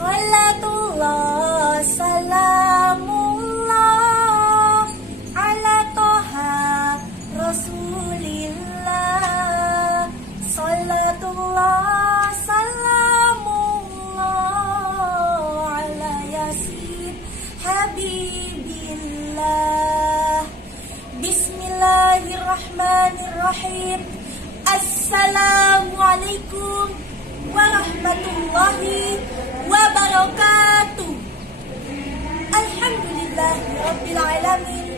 Salatullah, salamullah ala toha Rasulillah. Salatullah, salamullah ala yasin habibillah. Bismillahirrahmanirrahim. Assalamualaikum warahmatullahi wabarakatuh. Alhamdulillahirabbil alamin.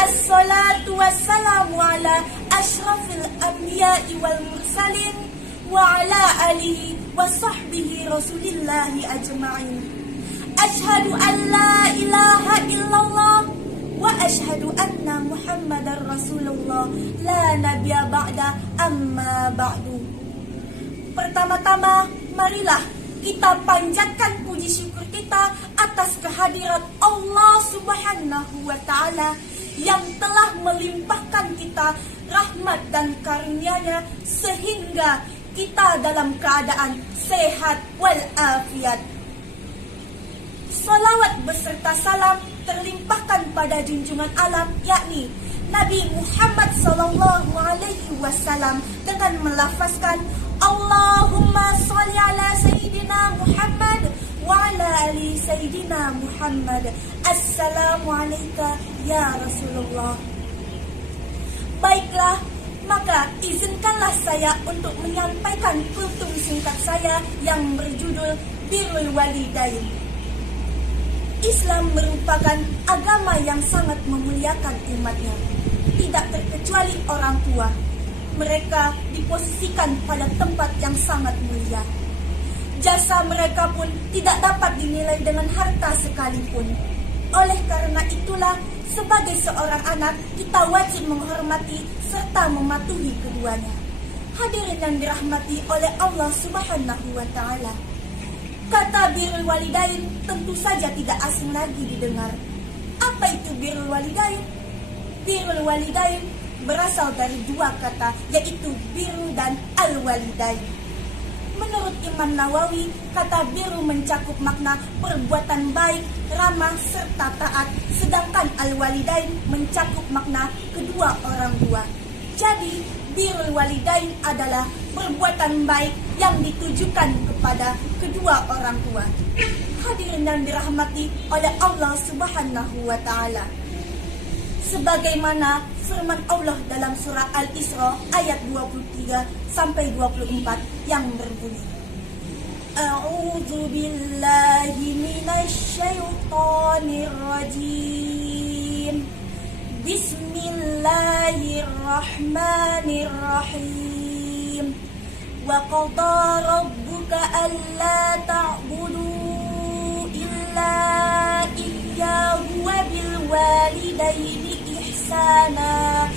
Assalatu wassalamu ala asyrafil anbiya'i wal mursalin wa ala alihi wa sahbihi rasulillahi ajma'in. Ashhadu an la ilaha illallah wa ashhadu anna muhammadar rasulullah la nabiyya ba'da amma ba'du. Pertama-tama, marilah kita panjatkan puji syukur kita atas kehadirat Allah Subhanahu wa Ta'ala yang telah melimpahkan kita rahmat dan karunia-Nya sehingga kita dalam keadaan sehat walafiat. Salawat beserta salam terlimpahkan pada junjungan alam, yakni Nabi Muhammad sallallahu alaihi wasallam, dengan melafazkan Allahumma sholli ala Sayyidina Muhammad wa ala ali Sayyidina Muhammad. Assalamu alayka ya Rasulullah. Baiklah, maka izinkanlah saya untuk menyampaikan kultum singkat saya yang berjudul Birrul Walidain. Islam merupakan agama yang sangat memuliakan umatnya, tidak terkecuali orang tua. Mereka diposisikan pada tempat yang sangat mulia. Jasa mereka pun tidak dapat dinilai dengan harta sekalipun. Oleh karena itulah, sebagai seorang anak, kita wajib menghormati serta mematuhi keduanya. Hadirin yang dirahmati oleh Allah Subhanahu wa Ta'ala, kata birrul walidain tentu saja tidak asing lagi didengar. Apa itu birrul walidain? Birrul walidain berasal dari dua kata, yaitu biru dan al-walidain. Menurut Imam Nawawi, kata biru mencakup makna perbuatan baik, ramah, serta taat, sedangkan al-walidain mencakup makna kedua orang tua. Jadi, birrul walidain adalah perbuatan baik yang ditujukan kepada kedua orang tua. Hadirin yang dirahmati oleh Allah Subhanahu wa Ta'ala, sebagaimana firman Allah dalam surah Al-Isra ayat 23 sampai 24 yang berbunyi, A'udzu billahi minasy syaithanir rajim. Bismillahirrahmanirrahim. Wa qada rabbuka alla ta'budu illa iyyahu wa bil walidaini ihsana.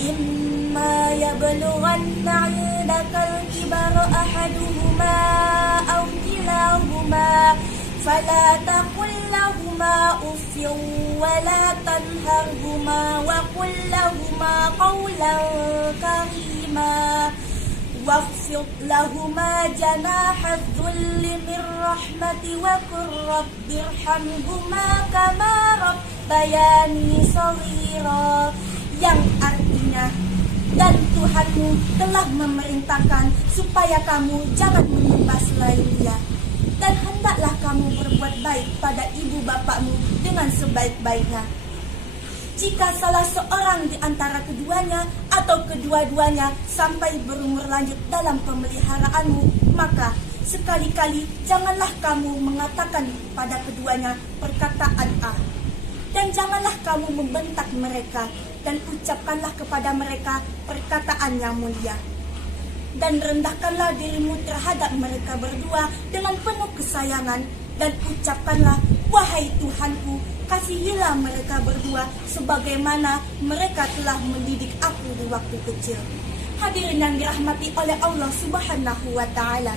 Imma yablughanna 'indakal kibara ahaduhuma aw kilahuma fala taqul lahumā uffin wa la tanharhumā wa qul lahumā qawlan karīmā wakhfid lahumā janāha adh-dhulli min rahmati wa qur rabbirhamhumā kamā rabbayani shaghīrā, yang artinya, dan Tuhanmu telah memerintahkan supaya kamu jangan menyembah selain Dia, dan hendaklah kamu berbuat baik pada ibu bapakmu dengan sebaik-baiknya. Jika salah seorang di antara keduanya atau kedua-duanya sampai berumur lanjut dalam pemeliharaanmu, maka sekali-kali janganlah kamu mengatakan pada keduanya perkataan A, dan janganlah kamu membentak mereka, dan ucapkanlah kepada mereka perkataan yang mulia. Dan rendahkanlah dirimu terhadap mereka berdua dengan penuh kesayangan, dan ucapkanlah, wahai Tuhanku, kasihilah mereka berdua sebagaimana mereka telah mendidik aku di waktu kecil. Hadirin yang dirahmati oleh Allah Subhanahu wa Ta'ala,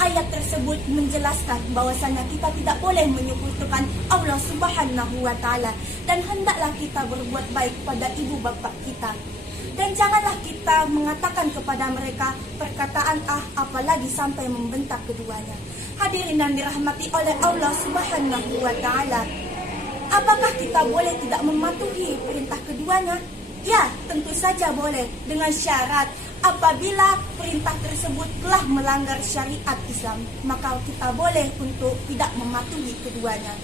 ayat tersebut menjelaskan bahwasanya kita tidak boleh menyekutukan Allah Subhanahu wa Ta'ala, dan hendaklah kita berbuat baik pada ibu bapa kita. Dan janganlah kita mengatakan kepada mereka perkataan apalagi sampai membentak keduanya. Hadirin yang dirahmati oleh Allah Subhanahu wa Ta'ala, apakah kita boleh tidak mematuhi perintah keduanya? Ya, tentu saja boleh, dengan syarat apabila perintah tersebut telah melanggar syariat Islam, maka kita boleh untuk tidak mematuhi keduanya.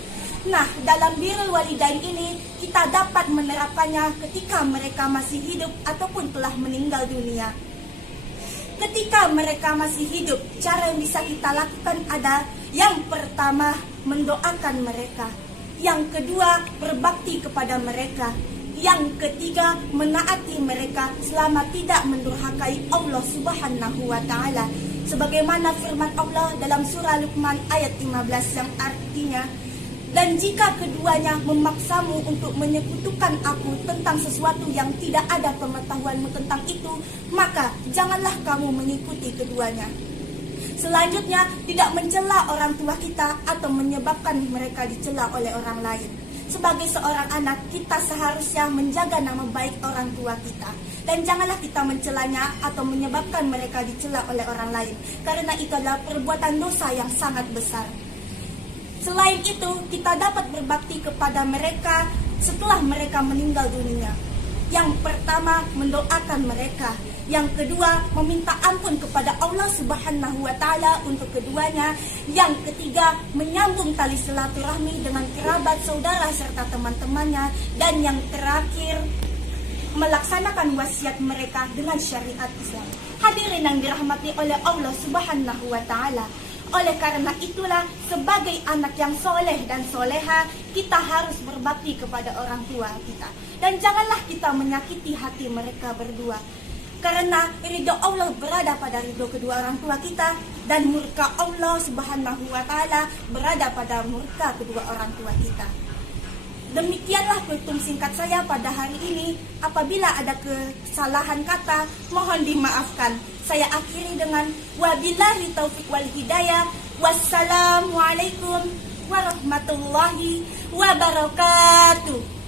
Nah, dalam birrul walidain ini kita dapat menerapkannya ketika mereka masih hidup ataupun telah meninggal dunia. Ketika mereka masih hidup, cara yang bisa kita lakukan ada yang pertama, mendoakan mereka. Yang kedua, berbakti kepada mereka. Yang ketiga, menaati mereka selama tidak mendurhakai Allah Subhanahu wa Ta'ala. Sebagaimana firman Allah dalam surah Luqman ayat 15 yang artinya, dan jika keduanya memaksamu untuk menyekutukan aku tentang sesuatu yang tidak ada pengetahuanmu tentang itu, maka janganlah kamu mengikuti keduanya. Selanjutnya, tidak mencela orang tua kita atau menyebabkan mereka dicela oleh orang lain. Sebagai seorang anak, kita seharusnya menjaga nama baik orang tua kita. Dan janganlah kita mencelanya atau menyebabkan mereka dicela oleh orang lain, karena itu adalah perbuatan dosa yang sangat besar. Selain itu, kita dapat berbakti kepada mereka setelah mereka meninggal dunia. Yang pertama, mendoakan mereka. Yang kedua, meminta ampun kepada Allah Subhanahu wa Ta'ala untuk keduanya. Yang ketiga, menyambung tali silaturahmi dengan kerabat, saudara, serta teman-temannya. Dan yang terakhir, melaksanakan wasiat mereka dengan syariat Islam. Hadirin yang dirahmati oleh Allah Subhanahu wa Ta'ala, oleh karena itulah, sebagai anak yang soleh dan soleha, kita harus berbakti kepada orang tua kita. Dan janganlah kita menyakiti hati mereka berdua. Karena ridho Allah berada pada ridho kedua orang tua kita, dan murka Allah Subhanahu wa Ta'ala berada pada murka kedua orang tua kita. Demikianlah kultum singkat saya pada hari ini. Apabila ada kesalahan kata, mohon dimaafkan. Saya akhiri dengan wabillahi taufiq wal hidayah. Wassalamualaikum warahmatullahi wabarakatuh.